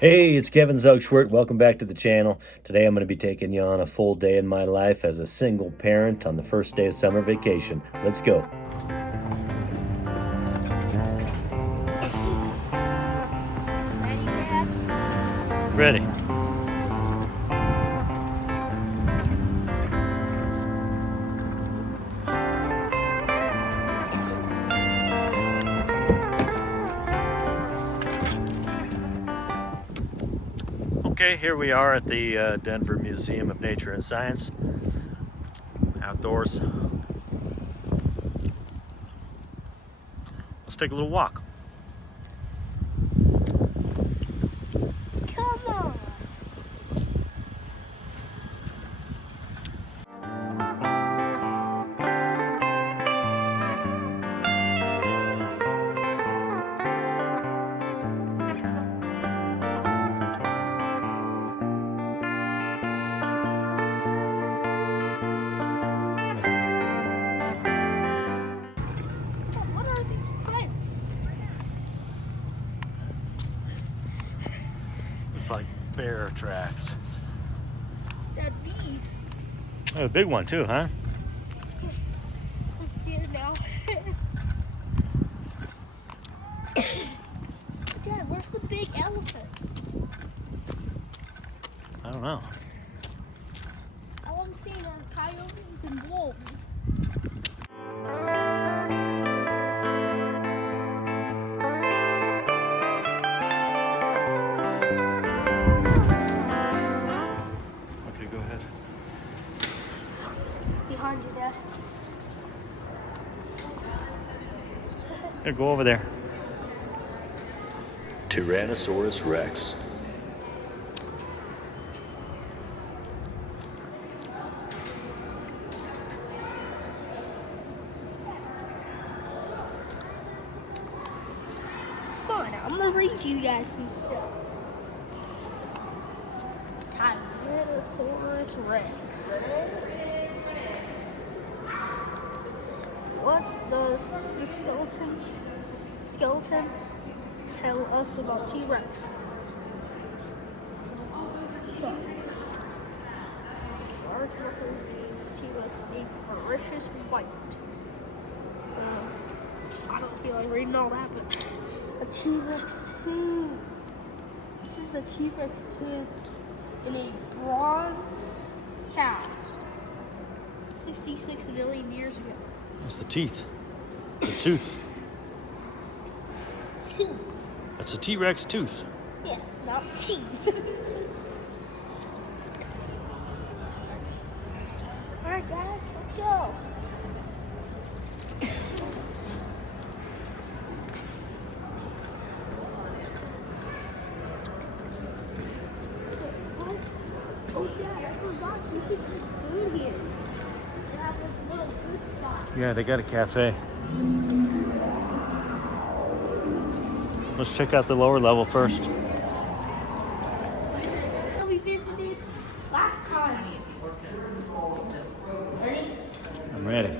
Hey, it's Kevin Zugschwert. Welcome back to the channel. Today I'm going to be taking you on a full day in my life as a single parent on the first day of summer vacation. Let's go. Ready, Dad? Ready. Okay, here we are at the Denver Museum of Nature and Science. Outdoors. Let's take a little walk. Come on. What are these prints? It's like bear tracks. That bee. Oh, a big one too, huh? I'm scared now. Dad, where's the big elephant? I don't know. All I'm seeing are coyotes and wolves. Okay, go ahead. Behind you, Dad. Here, go over there. Tyrannosaurus Rex. Come on, I'm gonna read to you guys some stuff. Tyrannosaurus Rex. What does the skeleton tell us about T-Rex? So, large muscles gave T-Rex a ferocious bite. I don't feel like reading all that, but a T-Rex tooth. This is a T-Rex tooth in a bronze cast 66 million years ago. That's the teeth. The tooth. Tooth. That's a T-Rex tooth. Yeah, not teeth. Alright guys, let's go. Oh Dad, I forgot we should put food here. They have this little food spot. Yeah, they got a cafe. Let's check out the lower level first. We visited last time. Ready? I'm ready.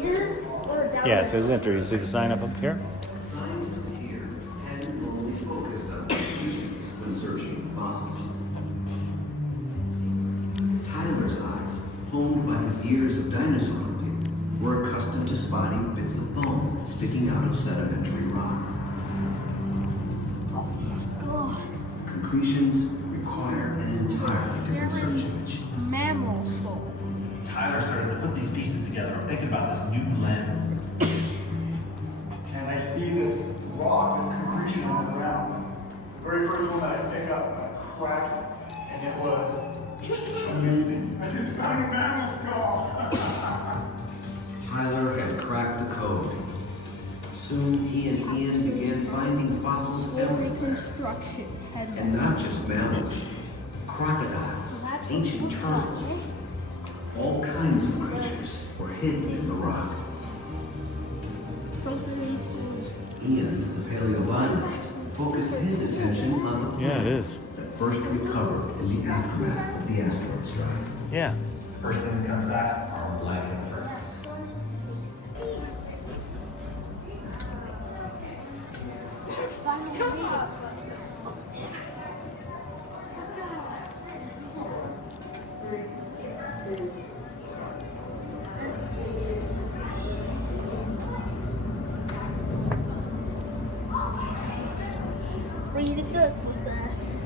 Here or down Yeah, it says enter. You see the sign up here? Scientists here had only focused on species when searching for fossils. Tyler's eyes, honed by his years of dinosaur hunting, were accustomed to spotting bits of bone sticking out of sedimentary rock. Oh my god. Concretions require an entirely different search image. Mammal skull. Tyler started to put these pieces together. I'm thinking about this new lens. And I see this rock, this concretion on the ground. The very first one that I pick up, I crack it, and it was amazing. I just found a mammal skull. Tyler had cracked the code. Soon he and Ian began finding fossils everywhere. Reconstruction. And not just mammals, crocodiles, ancient turtles. All kinds of creatures were hidden in the rock. Something in school. Ian, the paleobotanist, focused his attention on the Yeah, it plants is. that first recovered in the aftermath of the asteroid strike. Yeah. First thing that comes back are black and ferns. Read the book with us.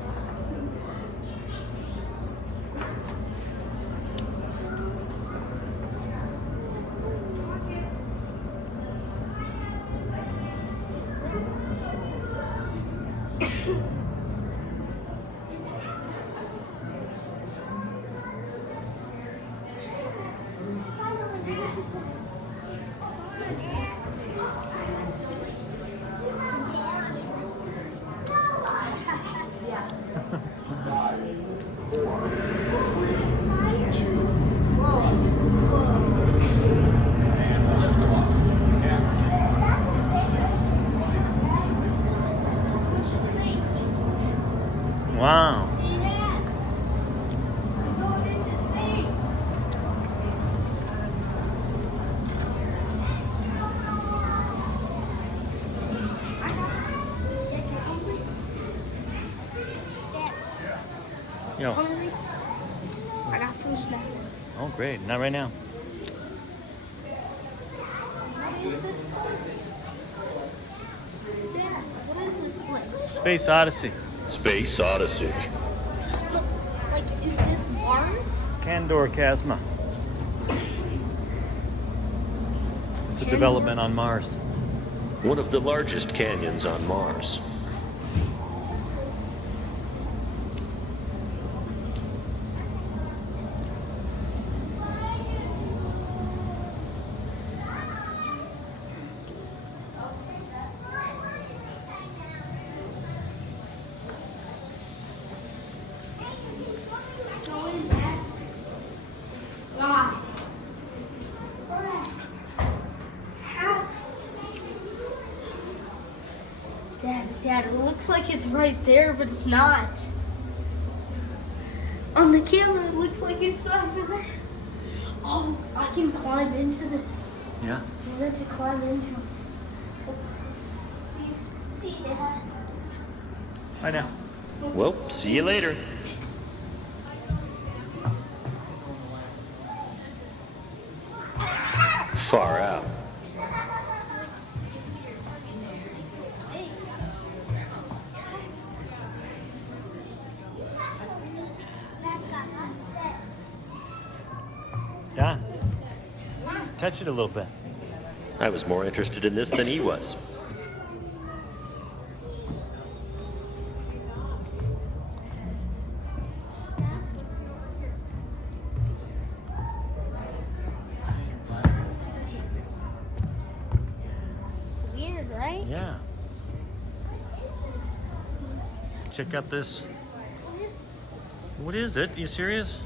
Wow. Yo. Hungry? I got food snack. Oh, great. Not right now. Dad, what is this place? Space Odyssey. Space Odyssey. Look, like, is this Mars? Candor Chasma. It's a development on Mars. One of the largest canyons on Mars. Dad, it looks like it's right there, but it's not. On the camera, it looks like it's not even there. Oh, I can climb into this. Yeah. I wanted to climb into it. Oh, see, Dad. Bye now. Well, see you later. Far out. Don, touch it a little bit. I was more interested in this than he was. Weird, right? Yeah. Check out this. What is it? You serious?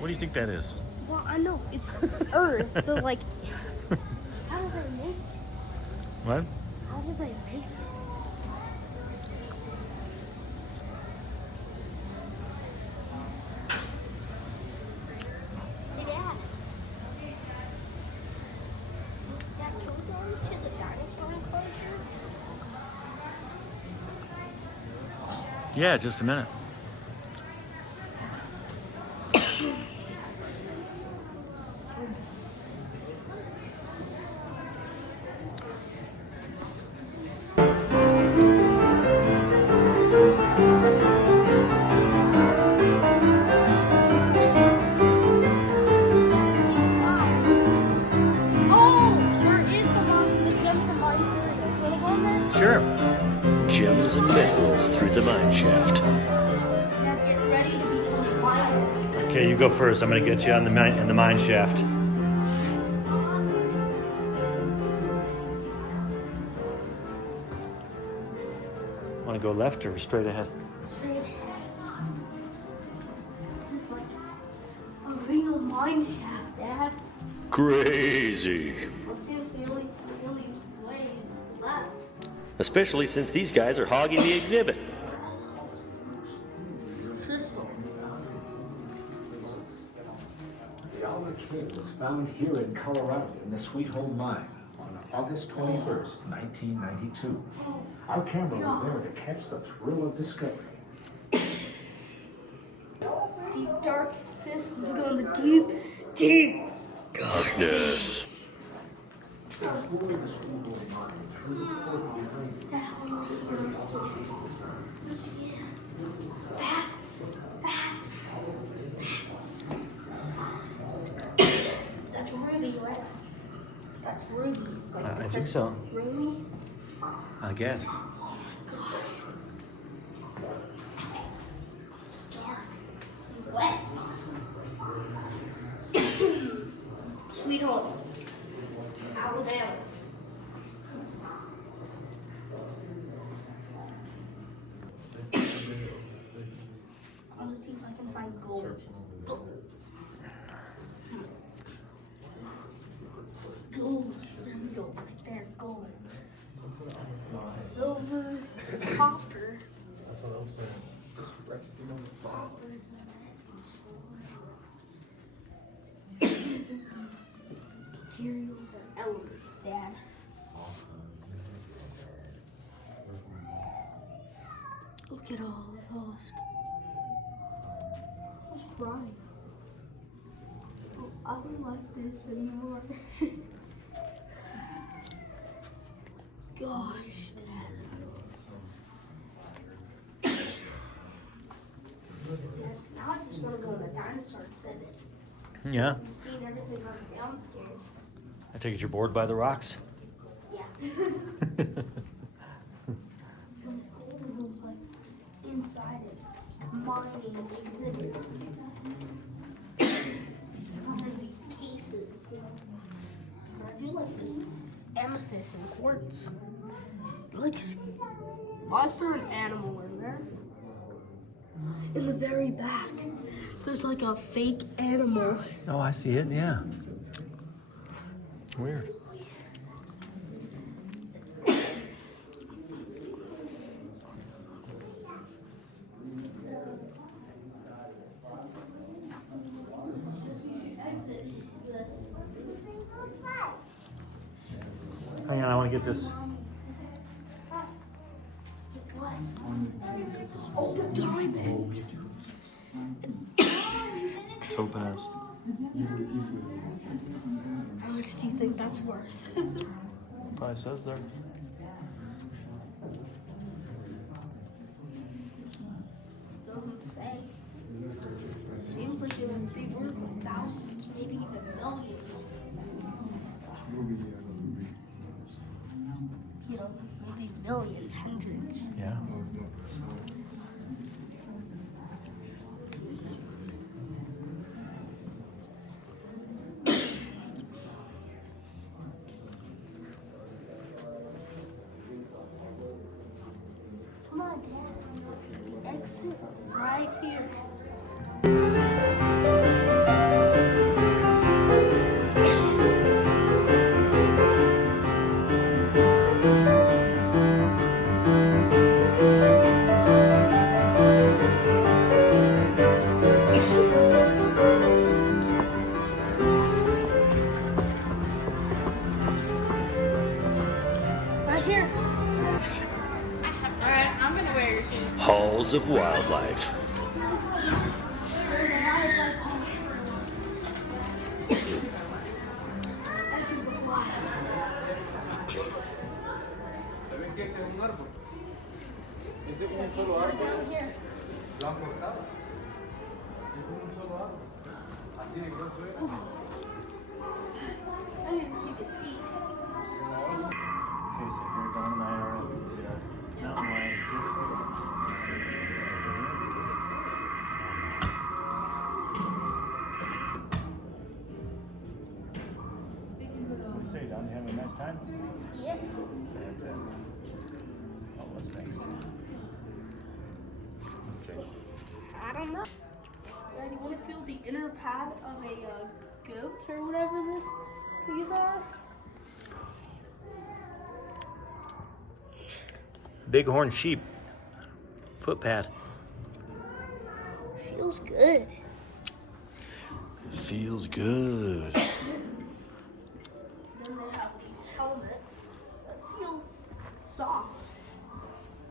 What do you think that is? Well, I know it's Earth, so like, how did they make it? What? How did they make it? Hey, Dad. Dad, can we go into the dinosaur enclosure? Yeah, just a minute. Sure. Gems and minerals through the mine shaft. Dad, get ready to be quiet. Okay, you go first. I'm gonna get you on the in the mine shaft. Want to go left or straight ahead? Straight ahead. This is like a real mine shaft, Dad. Crazy. It seems the only way is left. Especially since these guys are hogging the exhibit. Crystal. The Owler Kid was found here in Colorado in the Sweet Home Mine on August 21st, 1992. Our camera was there to catch the thrill of discovery. Deep darkness. We're going to deep Darkness. Bats. Bats. Bats. That's Ruby, right? That's Ruby. I think so. Ruby? I guess. Gosh. It's dark and wet. Sweet home. Alabama. I'll just see if I can find gold. Gold. There we go. Right there. Gold. Silver. Copper. That's what I'm saying. It's just resting on the bottom. Copper's in it. Materials are elements, Dad. Look at all of those. What's right? Oh, I don't like this anymore. Gosh, Dad. Yes, now I just want to go to the dinosaur exhibit. Yeah. I'm seeing everything on downstairs. I take it you're bored by the rocks? Yeah. It was cool and it was like inside it, mining exhibits. Under these cases, you know. And I do like this amethyst and quartz. Like, why is there an animal in there? In the very back, there's like a fake animal. Oh, I see it, yeah. Weird. Hang on, I want to get this. Oh, the diamond! Topaz. How much do you think that's worth? Probably says there. Doesn't say. It seems like it would be worth like thousands, maybe even millions. You know, maybe millions, hundreds. Yeah. Come on, Dad. Exit right here. Right here. Alright, I'm gonna wear your shoes. Halls of Wildlife. I didn't see the seat. Okay, so here Don and I are at the mountain lion exhibit. What do you say, Don? You having a nice time? Yep. Fantastic. Oh, what's next? Let's check. I don't know. Dad, you want to feel the inner pad of a goat or whatever these are? Bighorn sheep. Foot pad. Feels good. Feels good. Then they have these helmets that feel soft.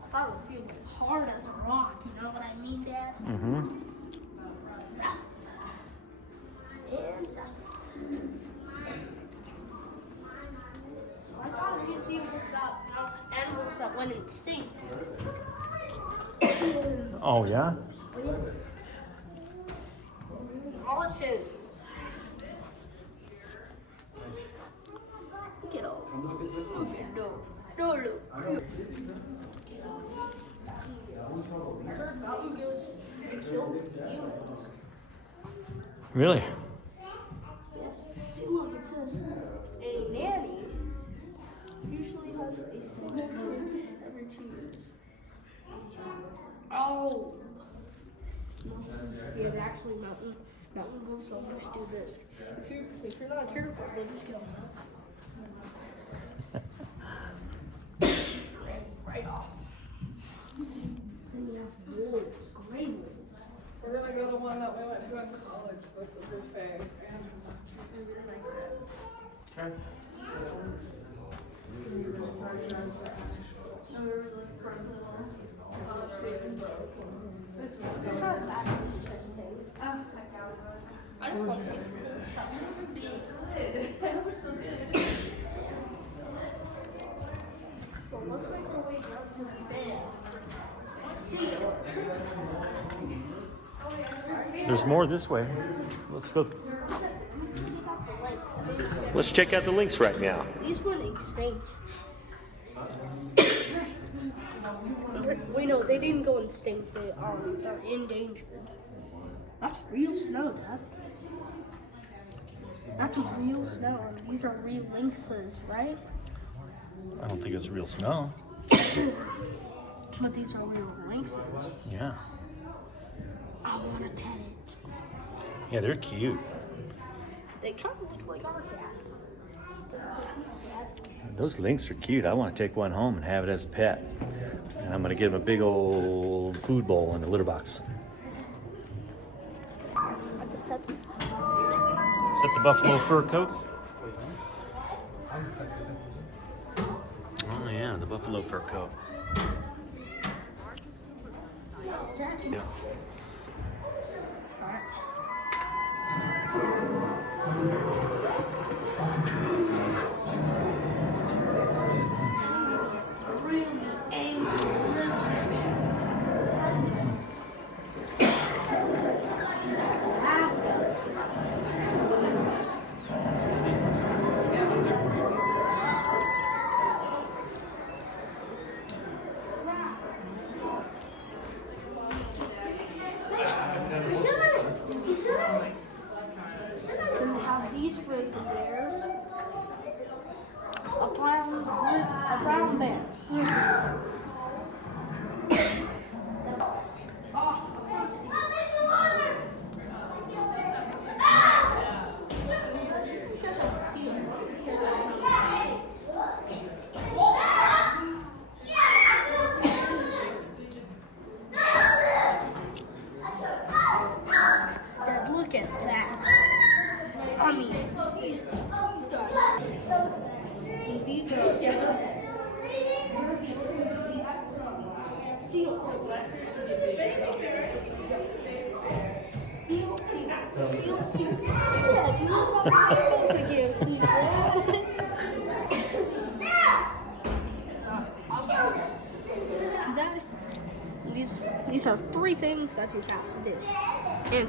I thought it would feel like hard as a rock, you know what I mean, Dad? Mm-hmm. Rough. And Oh, yeah? Martins. Look at all. Look at no. No, no. I heard mountain goats kill humans. Really? Yes. See, look, it says a nanny usually has a single kid every 2 years. Oh. No. Yeah, actually, mountain goats always do this. If you're not careful, they'll just kill them. Right off. Then you have wolves, gray wolves. We're gonna go to one that we went to in college. That's a buffet. Okay. It's not bad. I just want to see the cool stuff. So let's make our way down to the bed. See. There's more this way. Let's go. Let's check out the lynx right now. These went extinct. Wait, no, they didn't go extinct. They're endangered. That's real snow, Dad. That's real snow. These are real lynxes, right? I don't think it's real snow. But these are real lynxes. Yeah. I want to pet it. Yeah, they're cute. They kind of look like our cats. Those lynx are cute. I want to take one home and have it as a pet. And I'm going to give him a big old food bowl in a litter box. Is that the buffalo fur coat? Oh yeah, the buffalo fur coat. Yeah. Really angry grizzly bear. Alaska. Then we have these grizzly bears. A brown bear. Dad, look at that. I mean, these are seal. Seal. Yeah, do you know about the again, seal? These are 3 things that you have to do. And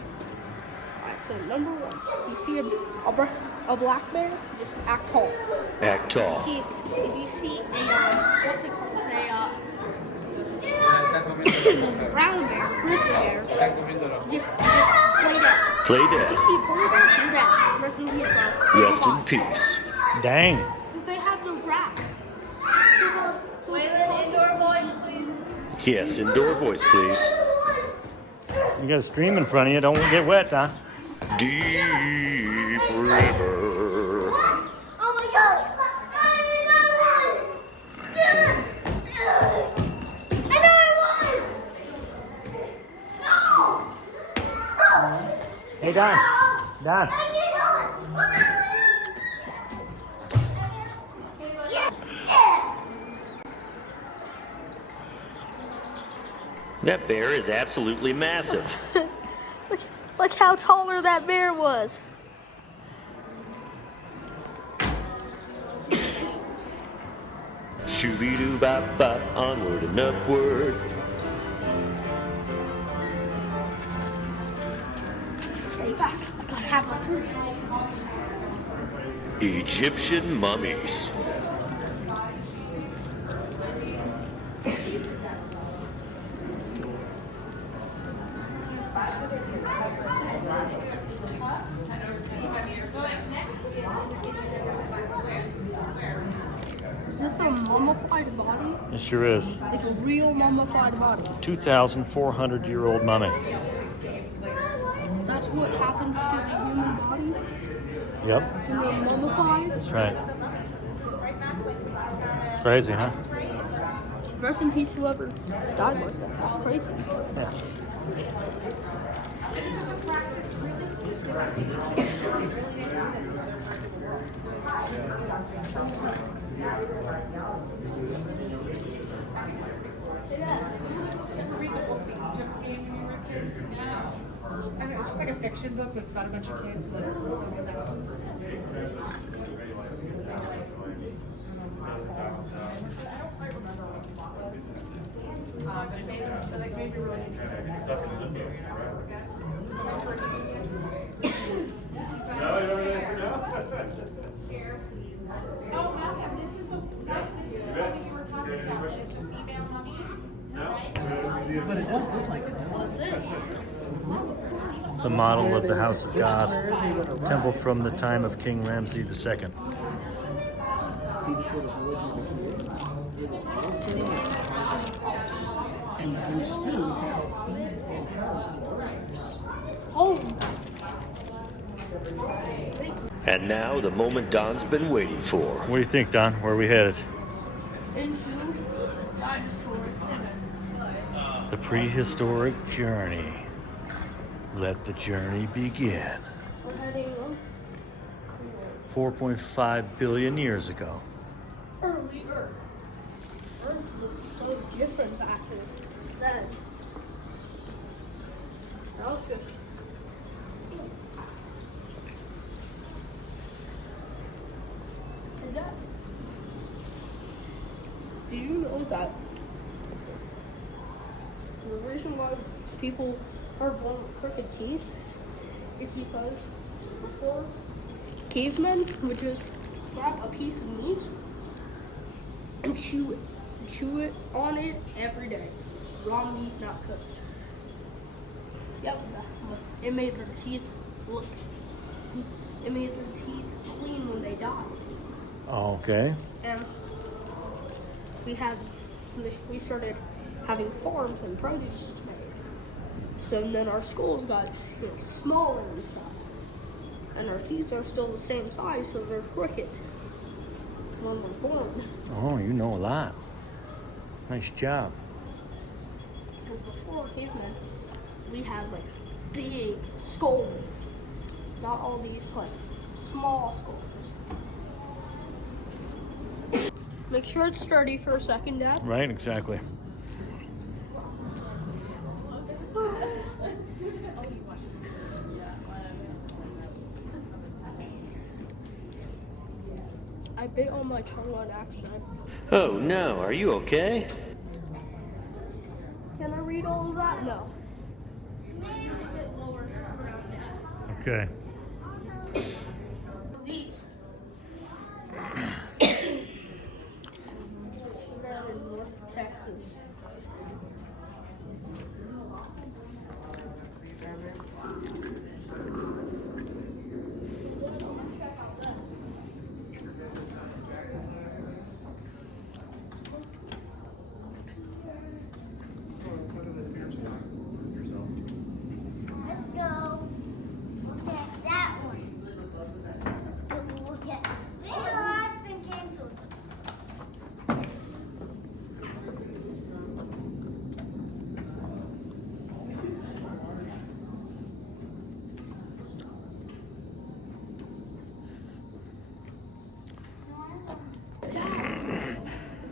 alright, so number 1, if you see a black bear, just act tall. Act tall. If you see a what's it called? Brown bear, grizzly bear, just play dead. Play If you dead. see a polar bear, you're dead. Rest in peace, bro. Rest in peace. Dang. Because they have no grass. Waylon, indoor boys, please. Yes, indoor voice, please. You got a stream in front of you. Don't get wet, huh? Deep river. Oh my god! I know I won! Hey, Don. Don. That bear is absolutely massive. Look how taller that bear was. Shooby-doo-bop-bop, onward and upward. back. I gotta have my crew. Egyptian mummies. Is this a mummified body? It sure is. Like a real mummified body. 2,400-year-old mummy. That's what happens to the human body Yep, when they're mummified. that's right. It's crazy, huh? Rest in peace, whoever died like that. That's crazy. Yeah. It's just like a fiction book, but it's about a bunch of kids who like so obsessed with but it made me really Oh, Malcolm, this is the mummy you were talking about. It's a female mummy. But it does look like it, doesn't What's this? It's a model of the House of This is God, where they would arrive. temple from the time of King Ramses II. See this little village over here? It was also a house and used food to help feed and house the warriors. Oh, And now the moment Don's been waiting for. What do you think, Don? Where are we headed? into dinosaurs. The prehistoric journey. Let the journey begin. We're heading 4.5 billion years ago. early Earth. Earth looks so different back then. That was good. And that- Do you know that the reason why people are born with crooked teeth is because before cavemen would just grab a piece of meat and chew it on it every day. Raw meat, not cooked. Yep, it made their teeth look. It made their teeth clean when they died. Okay. And we started having farms and produce was made. So then our skulls got smaller and stuff. And our teeth are still the same size, so they're crooked when we're born. Oh, you know a lot. Nice job. Because before cavemen, we had like big skulls. Not all these like small skulls. Make sure it's sturdy for a second, Dad. Right, exactly. I bit on my tongue on accident. Oh no, are you okay? Can I read all of that? No. Okay. These. Around in North Texas. Let's go look at that one. Let's go look at video has been canceled.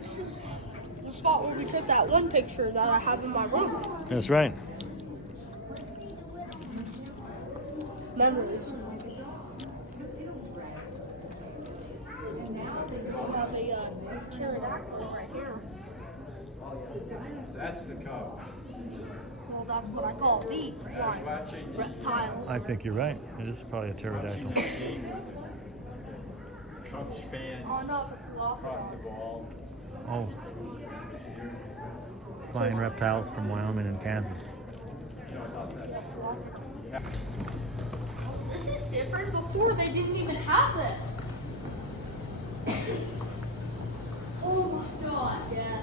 This is the spot where we took that one picture that I have in my room. That's right. Memories. I'll have a pterodactyl right here. That's the cow. Well, that's what I call these flying reptiles. I think you're right. It is probably a pterodactyl. Cubs fan Oh no, it's a caught the velociraptor. ball. Oh. Flying reptiles from Wyoming and Kansas. This is different. Before they didn't even have this. Oh my god, yeah.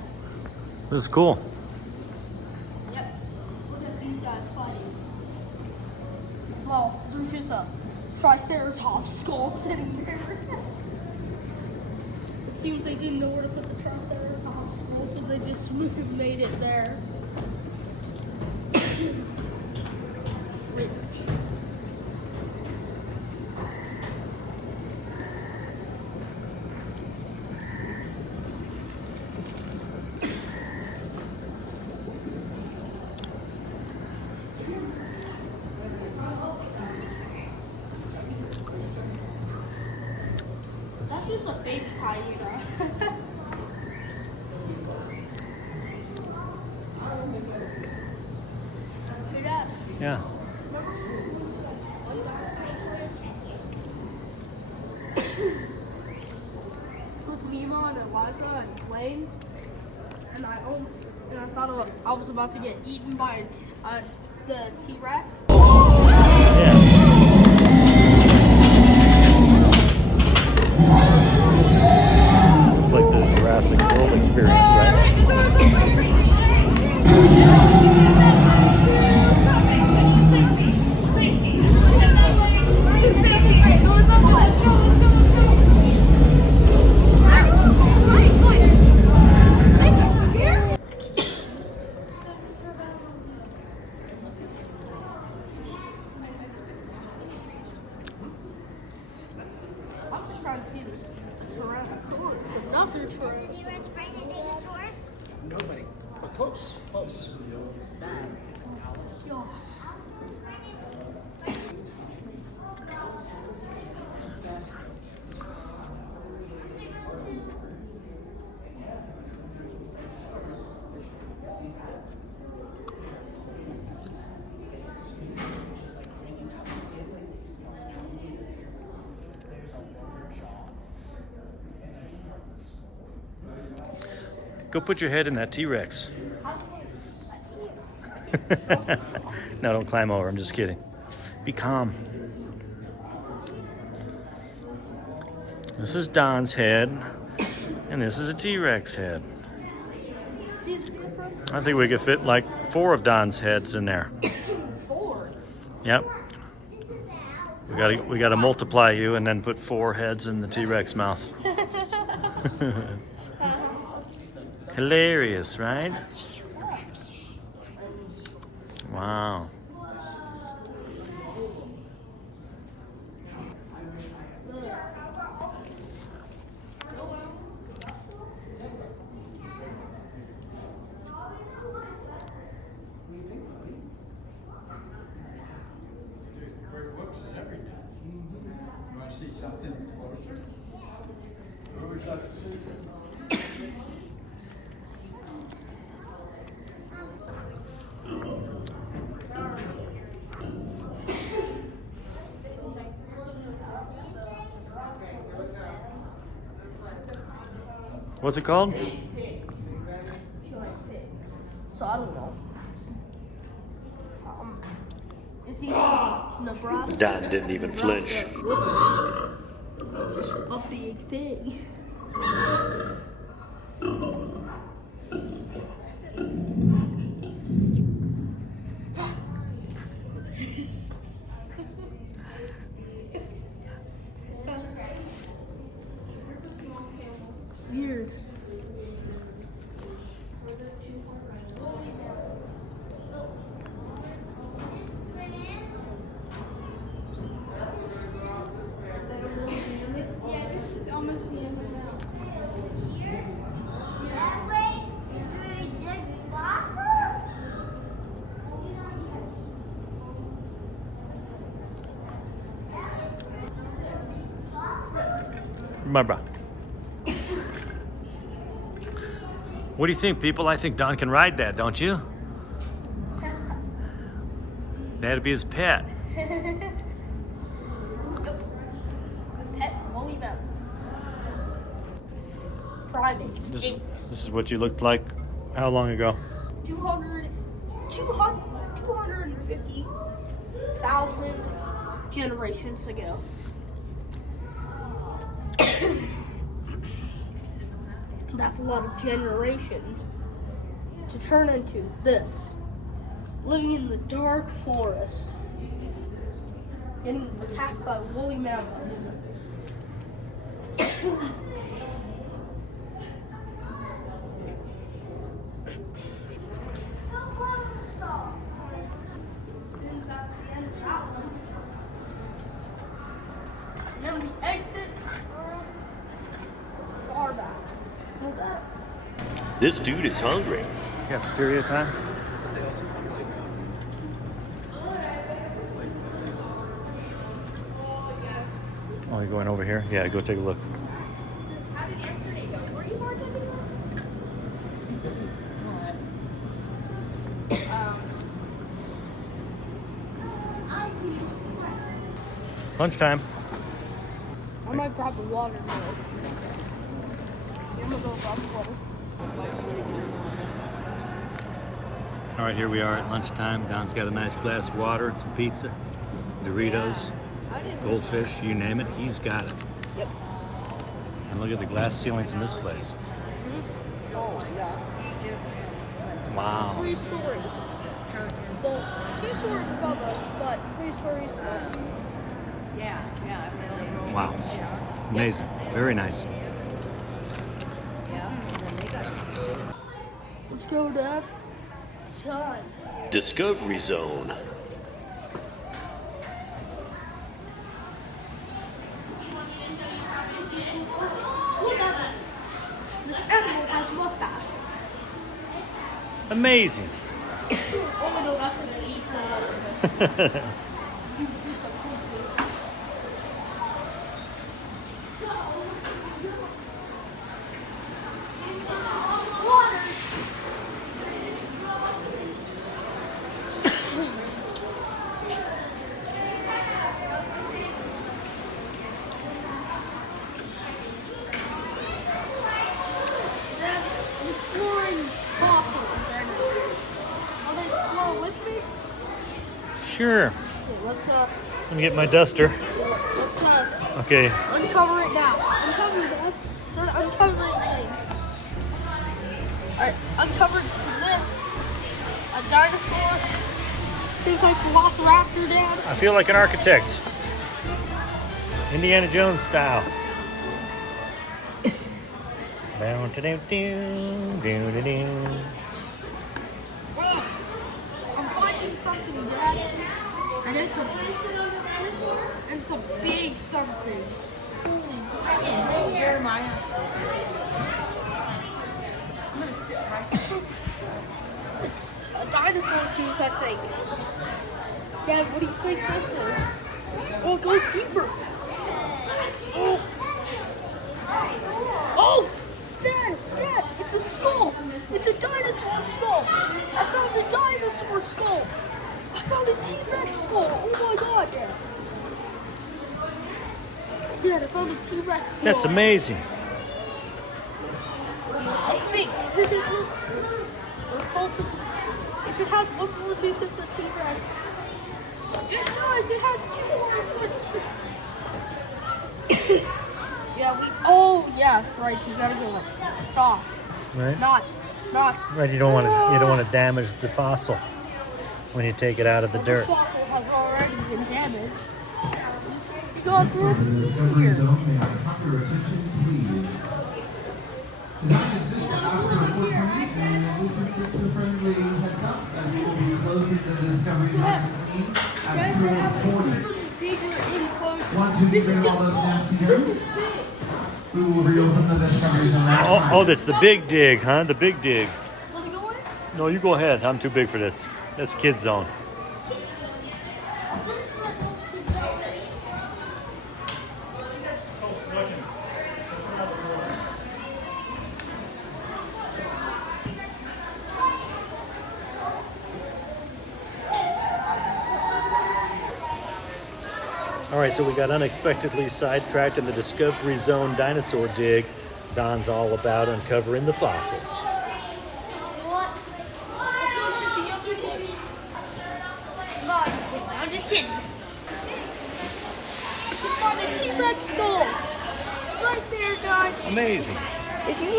This is cool. Yep. Look at these guys fighting. Well, there's just a triceratops skull sitting there. It seems they didn't know where to put the triceratops skull, so they just made it there. Wait. That's just a baby hyena. Big ass. Yeah. With Mima and Eliza and Wayne, and I thought I was about to get eaten by the T-Rex. Yeah. It's like the Jurassic World experience, right? I was trying to feed a Tyrannosaurus, another Tyrannosaurus. T-Rex fighting dinosaurs? Nobody. But close, close. That is an Allosaurus. Best. Go put your head in that T-Rex. No, don't climb over. I'm just kidding. Be calm. This is Don's head, and this is a T-Rex head. See the difference? I think we could fit like 4 of Don's heads in there. 4. Yep. We gotta multiply you and then put 4 heads in the T-Rex mouth. Hilarious, right? Wow. Great looks and everything. You want to see something closer? Who's up? What's it called? So I don't know. It's either Nebraska. Don didn't even flinch. Just a big pig. Weird. Yeah, this is almost the end of it. Here? That way? Through the fossils? Remember. What do you think, people? I think Don can ride that, don't you? That'd be his pet. Pet woolly mammoth. Primates. This Apes. is what you looked like how long ago? 250,000 generations ago. That's a lot of generations to turn into this. Living in the dark forest. Getting attacked by woolly mammoths. Then we exit far back. Hold that. This dude is hungry. Cafeteria time? Oh, you're going over here? Yeah, go take a look. How did yesterday go? Were you bartending? Lunchtime. I might grab the water though. I'm gonna go grab the water. All right, here we are at lunchtime. Don's got a nice glass of water and some pizza, Doritos, goldfish, you name it, he's got it. Yep. And look at the glass ceilings in this place. Oh, yeah. Wow. 3 stories. Well, 2 stories above us, but 3 stories above. Wow. Amazing. Very nice. Let's go, Dad. It's time. Discovery Zone. Look at that. This animal has a mustache. Amazing. Oh no, that's a deep one. Exploring fossils right now. Want to explore with me? Sure. Okay, let's Let me get my duster. Okay. uncover it now. Uncover it, Dad. Start uncovering things. Alright, uncovered this. A dinosaur. Seems like Velociraptor, Dad. I feel like an architect. Indiana Jones style. I'm finding something, Dad. And it's a big something. Holy crap. Jeremiah. It's a dinosaur tooth, I think. Dad, what do you think this is? Oh, it goes deeper. Oh. Oh! Dad, it's a skull. It's a dinosaur skull. I found a dinosaur skull. I found a T-Rex skull. Oh my god, Dad. Dad, I found a T-Rex skull. That's amazing. I think. Let's hope if it has one more tooth, it's a T-Rex. It does. It has 2 more front teeth. Oh yeah, right. You gotta go like soft. Right. Not. Right. You don't want to damage the fossil when you take it out of the Well, dirt. this fossil has already been damaged. You go through Discovery here. Zone, may I have your attention, please? Design is just after 4:20, and this is just a friendly heads up that we will be closing the Discovery Zone at 4:40. Bigger enclosure. Once we This bring is all those just- nasty this germs, is big. we will reopen the Discovery Zone that time. Oh, that's the big dig, huh? The big dig. Want to go in? No, you go ahead. I'm too big for this. That's kids zone. All right, so we got unexpectedly sidetracked in the Discovery Zone dinosaur dig. Don's all about uncovering the fossils. What? No, I'm just kidding. You found a T-Rex skull. It's right there, guys. Amazing. If you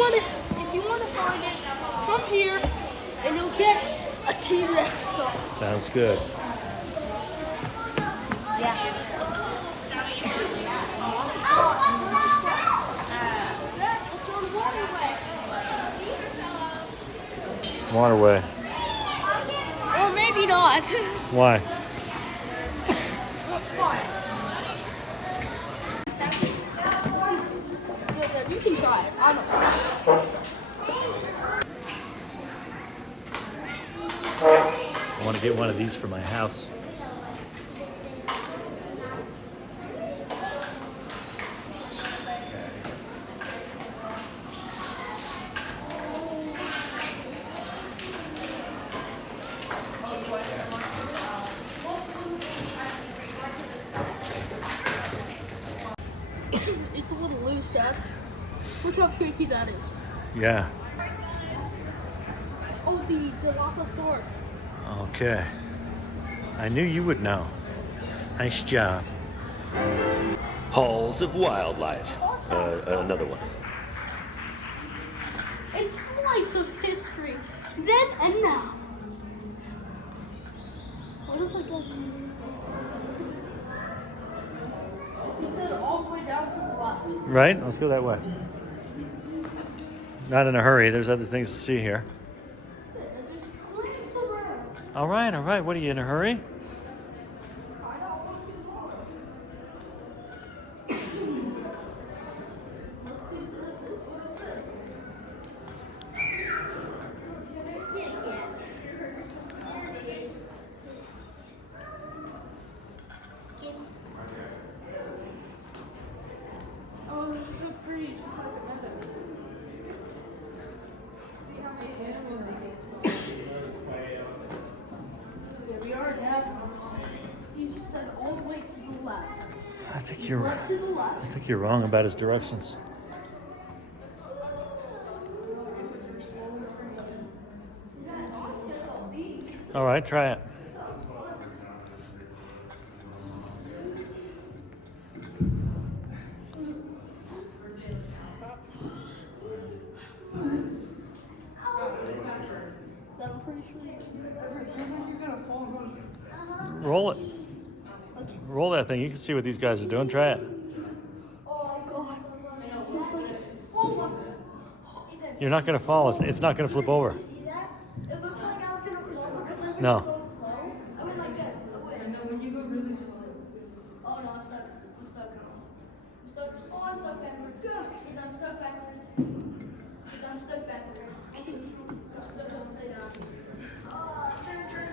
want to find it, come here and you'll get a T-Rex skull. Sounds good. Yeah. Waterway. Or maybe not. Why? You can try it. I don't know. I want to get one of these for my house. It's a little loose, Dad. Look how shaky that is. Yeah. Oh, the Dilophosaurus. Okay. I knew you would know. Nice job. Halls of Wildlife. Another one. A slice of history, then and now. What does that go to? He said all the way down to the left. Right? Let's go that way. Not in a hurry. There's other things to see here. Just cleans around. All right, all right. What are you in a hurry? I don't want to see more. Let's see what this is. What is this? Kitty cat. Kitty. Oh, this is so pretty. It's just like a meadow. See how many animals he gets from. Here we are, Dad. You said all the way to the left. I think you're Left to the left. I think you're wrong about his directions. All right, try it. I'm pretty sure Roll it. Roll that thing. You can see what these guys are doing. Try it. Oh God. It's like, oh my. You're not going to fall. It's not going to flip over. See that? It looked like I was gonna fall because I went No. so slow. I went like this. I know when you go really slow. Oh no, I'm stuck. I'm stuck. I'm stuck. Oh, I'm stuck backwards. I'm stuck backwards. I'm stuck backwards. I'm stuck upside down. Oh, turn.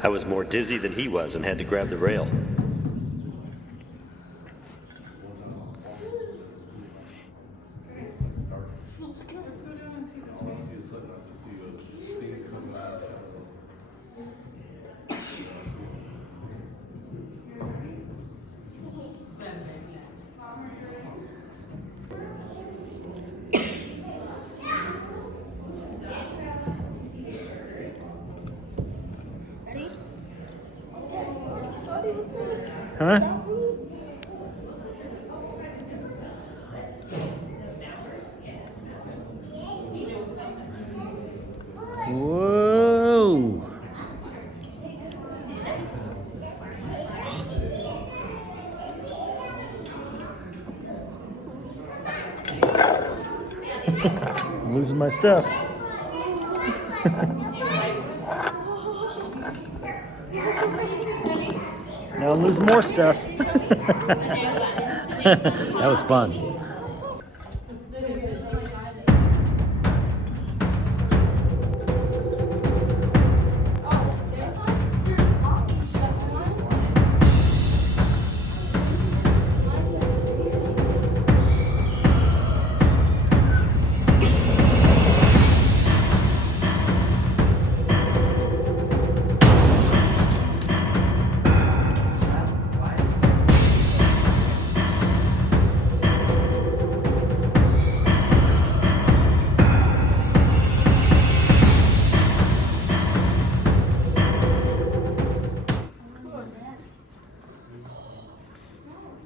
I was more dizzy than he was and had to grab the rail. Feels good. Let's go down and see this face. Ready? Huh? Whoa! I'm losing my stuff. Now I'm losing more stuff. That was fun.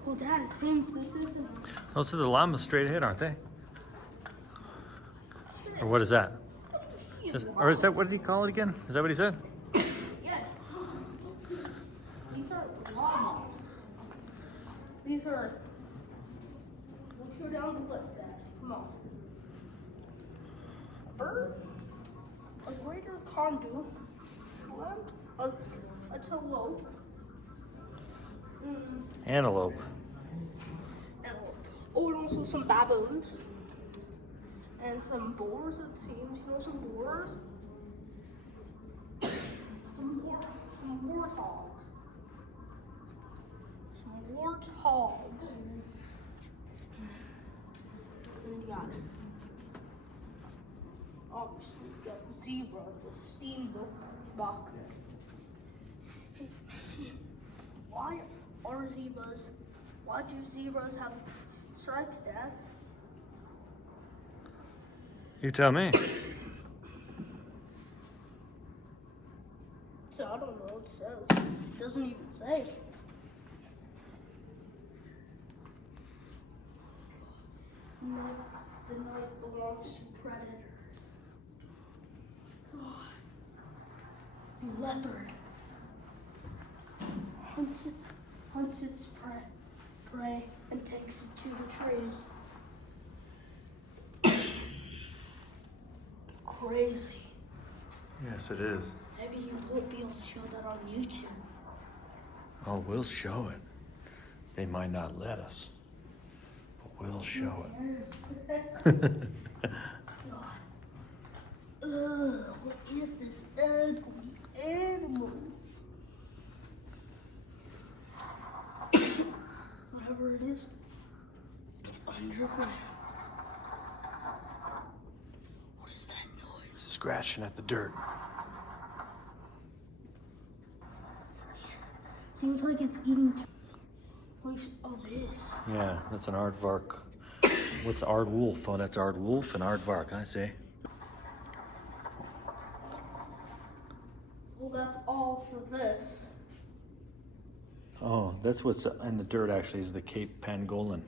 Well, Dad, it seems this isn't. Those are the llamas straight ahead, aren't they? Or what is that? Or is that, what did he call it again? Is that what he said? Yes. These are llamas. These are. Let's go down the list, Dad. Come on. A bird, a greater condu, slim, a antelope. Antelope. Oh, and also some baboons. And some boars, it seems. You know, some boars? Some warthogs. Some warthogs. And you got it. Obviously, you got the zebra, the steamboat buck. Why do zebras have stripes, Dad? You tell me. So I don't know what it says. It doesn't even say. The night belongs to predators. God. Leopard. Hunts its prey and takes it to the trees. Crazy. Yes, it is. Maybe you won't be able to show that on YouTube. Oh, we'll show it. They might not let us, but we'll show it. God. Ugh, what is this ugly animal? Whatever it is, it's underground. What is that noise? Scratching at the dirt. Seems like it's eating. Oh, this. Yeah, that's an aardvark. What's the aardwolf? Oh, that's aardwolf and aardvark, I say. Well, that's all for this. Oh, that's what's in the dirt actually is the Cape Pangolin.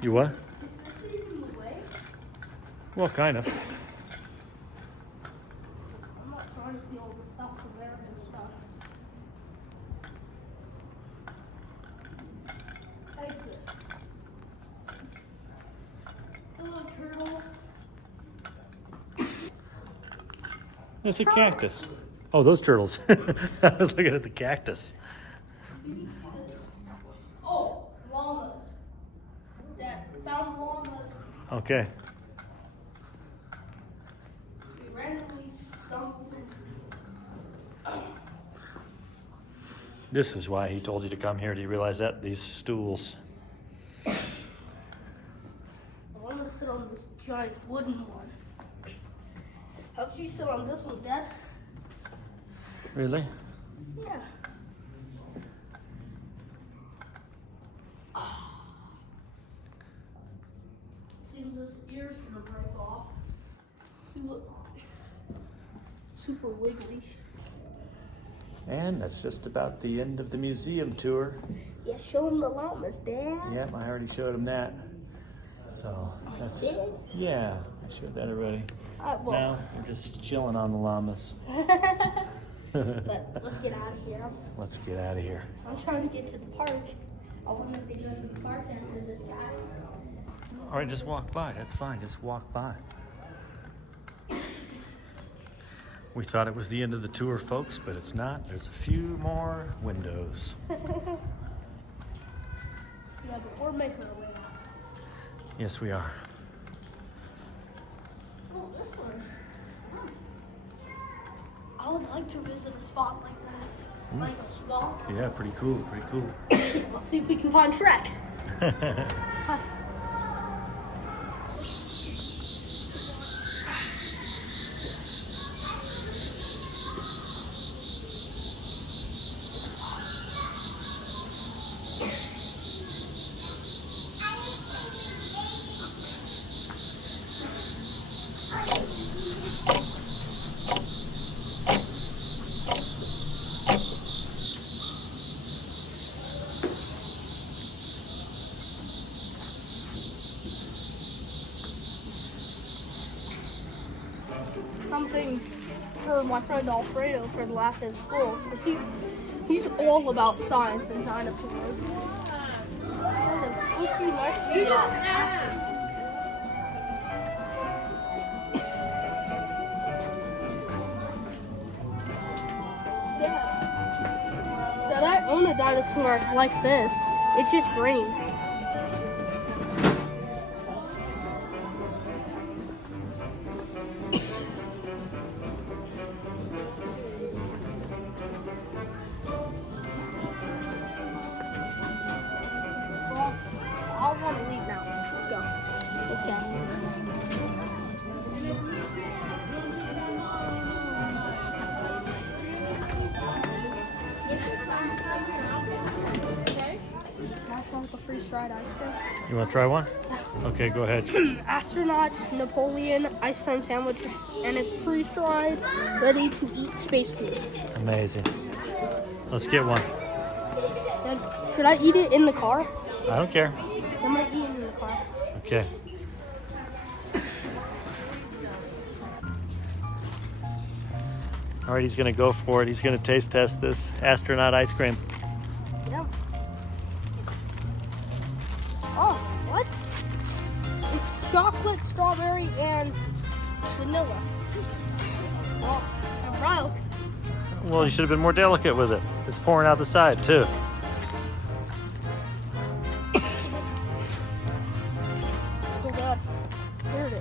You what? Is this even the way? Well, kind of. I'm not trying to see all the South American stuff. Exit. Hello, turtles. It's a cactus. Oh, those turtles. I was looking at the cactus. Oh, llamas. Dad, found llamas. Okay. We randomly stumbled into. This is why he told you to come here. Do you realize that? These stools. I want to sit on this giant wooden one. How about you sit on this one, Dad? Really? Yeah. Seems this ear's gonna break off. See what? Super wiggly. And that's just about the end of the museum tour. Yeah, show him the llamas, Dad. Yep, I already showed him that. So that's, Did? yeah, I showed that already. Well. Now we're just chilling on the llamas. But let's get out of here. Let's get out of here. I'm trying to get to the park. I want to video to the park after this guy. All right, just walk by. That's fine. Just walk by. We thought it was the end of the tour, folks, but it's not. There's a few more windows. Yeah, but we're making our way. Yes, we are. Oh, this one. I would like to visit a spot like that. Like a swamp. Yeah, pretty cool, pretty cool. Let's see if we can find Shrek. Something for my friend Alfredo for the last day of school. Because he's all about science and dinosaurs. So it would be nice to see that. Yeah. That I own a dinosaur like this. It's just green. I want to leave now. Let's go. Let's go. I want the freeze-dried ice cream. You want to try one? Okay, go ahead. Astronaut Napoleon ice cream sandwich, and it's freeze-dried, ready to eat space food. Amazing. Let's get one. And should I eat it in the car? I don't care. I'm gonna eat it in the car. Okay. All right, he's gonna go for it. He's gonna taste test this astronaut ice cream. Yeah. Oh, what? It's chocolate, strawberry, and vanilla. Well, I'm broke. Well, you should have been more delicate with it. It's pouring out the side too. Oh God, there it is.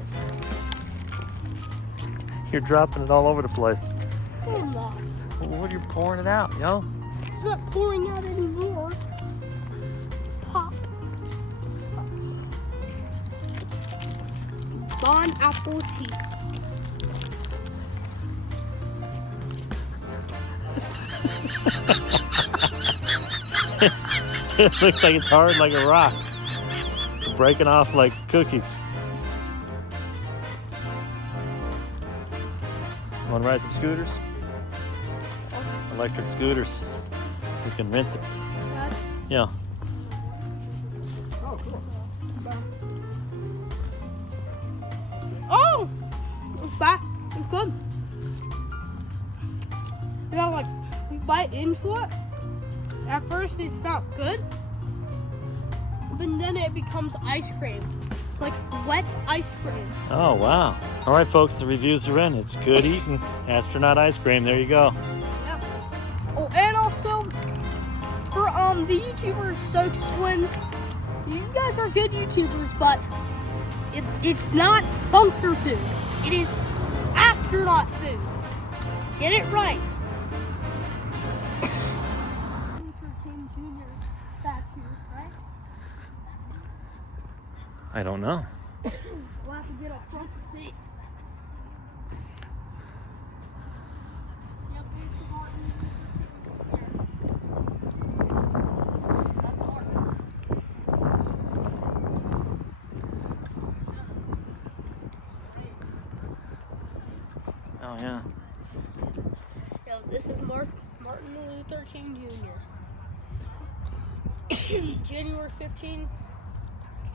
You're dropping it all over the place. I'm not. Well, what are you pouring it out, yo? It's not pouring out anymore. Pop. Bon appetit. It looks like it's hard like a rock. Breaking off like cookies. Want to ride some scooters? Electric scooters. We can rent them. Yeah. Oh, cool. Oh! It's back. It's good. You know, like, you bite into it. At first, it's not good. But then it becomes ice cream. Like wet ice cream. Oh, wow. All right, folks, the reviews are in. It's good eating. Astronaut ice cream. There you go. Yep. Oh, and also, for the YouTubers, Soaks Twins, you guys are good YouTubers, but it's not bunker food. It is astronaut food. Get it right. I don't know. We'll have to get up front to see. Yep, Oh, yeah. Yo, this is Martin Luther King Jr. January 15th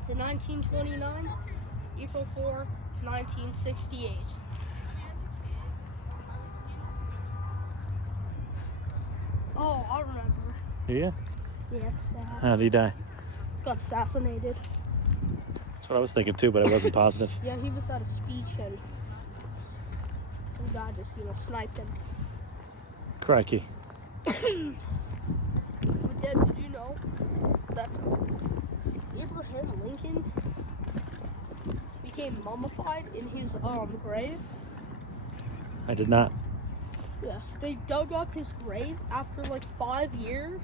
to 1929, April 4 to 1968. Oh, I remember. Yeah? Yeah, it's sad. How did he die? Got assassinated. That's what I was thinking too, but I wasn't positive. Yeah, he was at a speech and some guy just, sniped him. Crikey. But Dad, did you know that Abraham Lincoln became mummified in his grave? I did not. Yeah, they dug up his grave after like 5 years,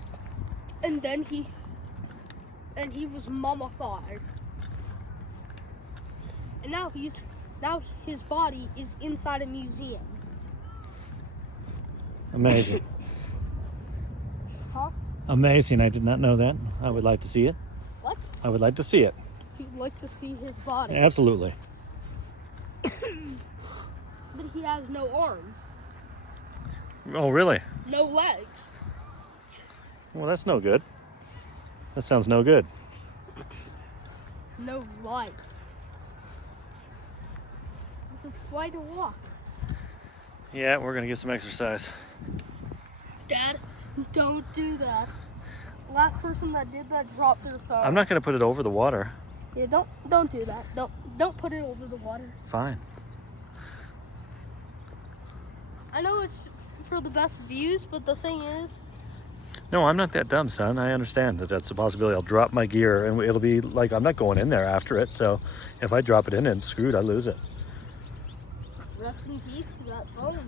and then he was mummified. And now his body is inside a museum. Amazing. Huh? Amazing. I did not know that. I would like to see it. What? I would like to see it. You'd like to see his body. Absolutely. But he has no arms, Oh, really? no legs. Well, that's no good. That sounds no good. No life. This is quite a walk. Yeah, we're going to get some exercise. Dad, don't do that. Last person that did that dropped their phone. I'm not going to put it over the water. Yeah, don't do that. Don't put it over the water. Fine. I know it's for the best views, but the thing is, No, I'm not that dumb, son. I understand that that's a possibility. I'll drop my gear and it'll be like, I'm not going in there after it. So if I drop it in and screwed, I lose it. rest in peace to that phone.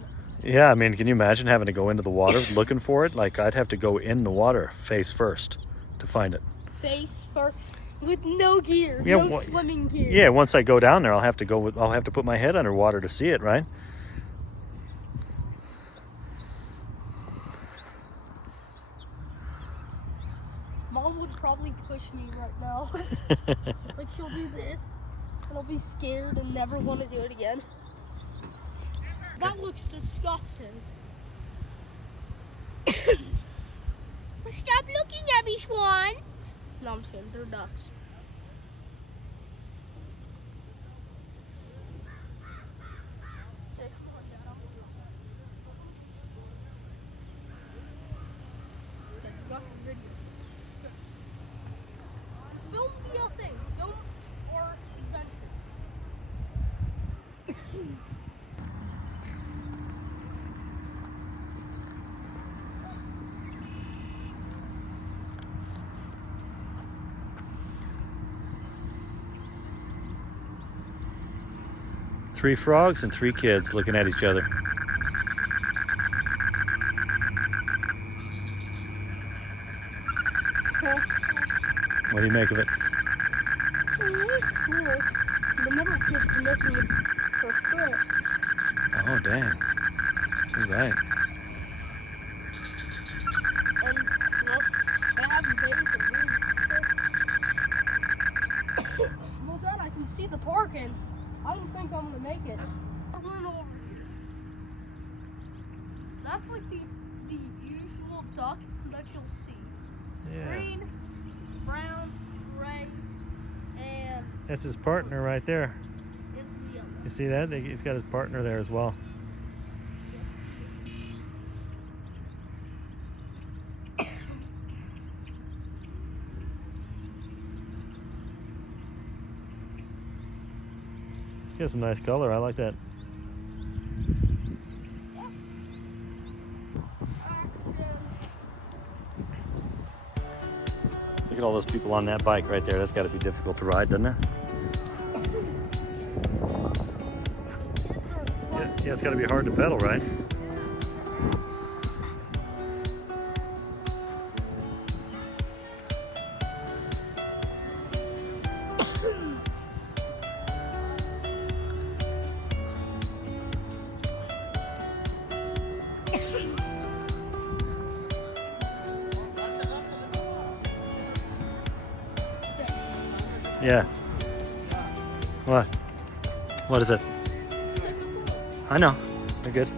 Yeah, I mean, can you imagine having to go into the water looking for it? Like, I'd have to go in the water face first to find it. Face first, with no gear, Yeah, no swimming gear. Yeah, once I go down there, I'll have to put my head underwater to see it, right? Mom would probably push me right now. Like, she'll do this, and I'll be scared and never want to do it again. That looks disgusting. Stop looking at me, Swan. No, I'm just kidding. They're ducks. Okay, come on, Dad. Okay, you got some video. Film the thing. Film or adventure. Three frogs and three kids looking at each other. What do you make of it? Cool. The middle kid's missing her foot. Oh, dang. You're right. And, they haven't paid for the Well, Dad, I can see the parking. I don't think I'm gonna make it. We're going over here. That's like the usual duck that you'll see. Yeah. Green, brown, gray, and That's his partner right there. it's yellow. You see that? He's got his partner there as well. It's got some nice color. I like that. Look at all those people on that bike right there. That's got to be difficult to ride, doesn't it? Yeah, it's got to be hard to pedal, right? Yeah. What? What is it? I know. They're good.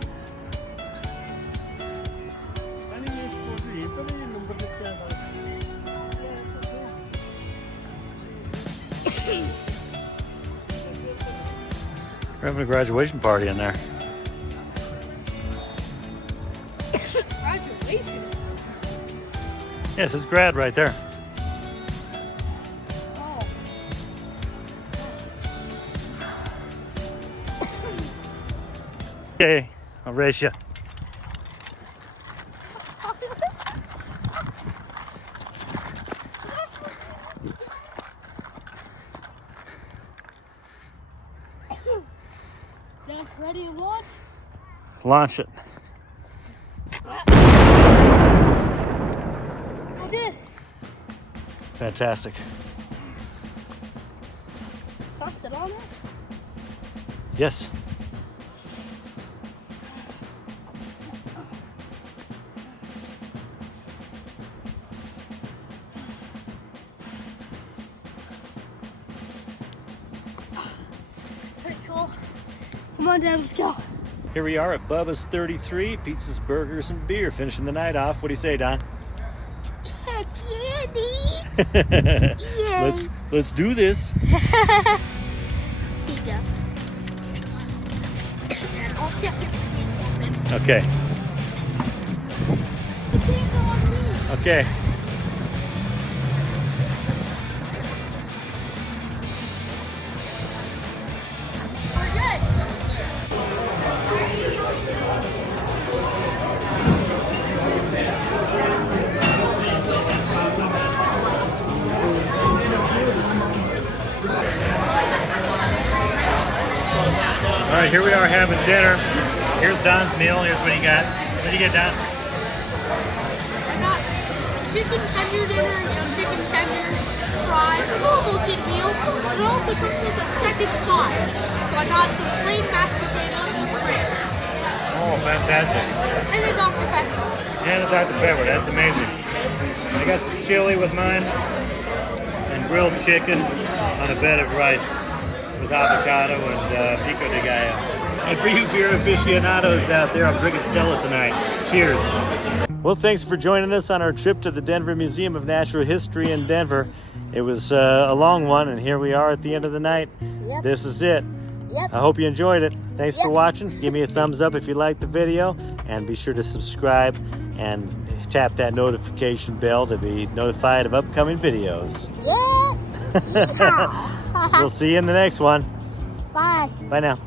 We're having a graduation party in there. Graduation? Yes, it's grad right there. Oh. Okay. I'll race you. Dad, ready to launch? Launch it. I did. Fantastic. Can I sit on it? Yes. Pretty cool. Come on, Dad, let's go. Here we are at Bubba's 33, pizzas, burgers, and beer, finishing the night off. What do you say, Don? Candy. Let's do this. Okay. Okay. We're good. All right, here we are having dinner. Here's Don's meal. Here's what you got. What did you get, Don? I got chicken tender dinner, chicken tender, fries, a normal kid meal, but it also comes with a second side. So I got some plain mashed potatoes with ranch. Oh, fantastic. And then Dr. Pepper. And a Dr. Pepper. That's amazing. I got some chili with mine and grilled chicken on a bed of rice with avocado and pico de gallo. And for you beer aficionados out there, I'm drinking Stella tonight. Cheers. Well, thanks for joining us on our trip to the Denver Museum of Natural History in Denver. It was a long one, and here we are at the end of the night. Yep. This is it. Yep. I hope you enjoyed it. Thanks for watching. Give me a thumbs up if you liked the video, and be sure to subscribe and tap that notification bell to be notified of upcoming videos. Yeah. We'll see you in the next one. Bye. Bye now.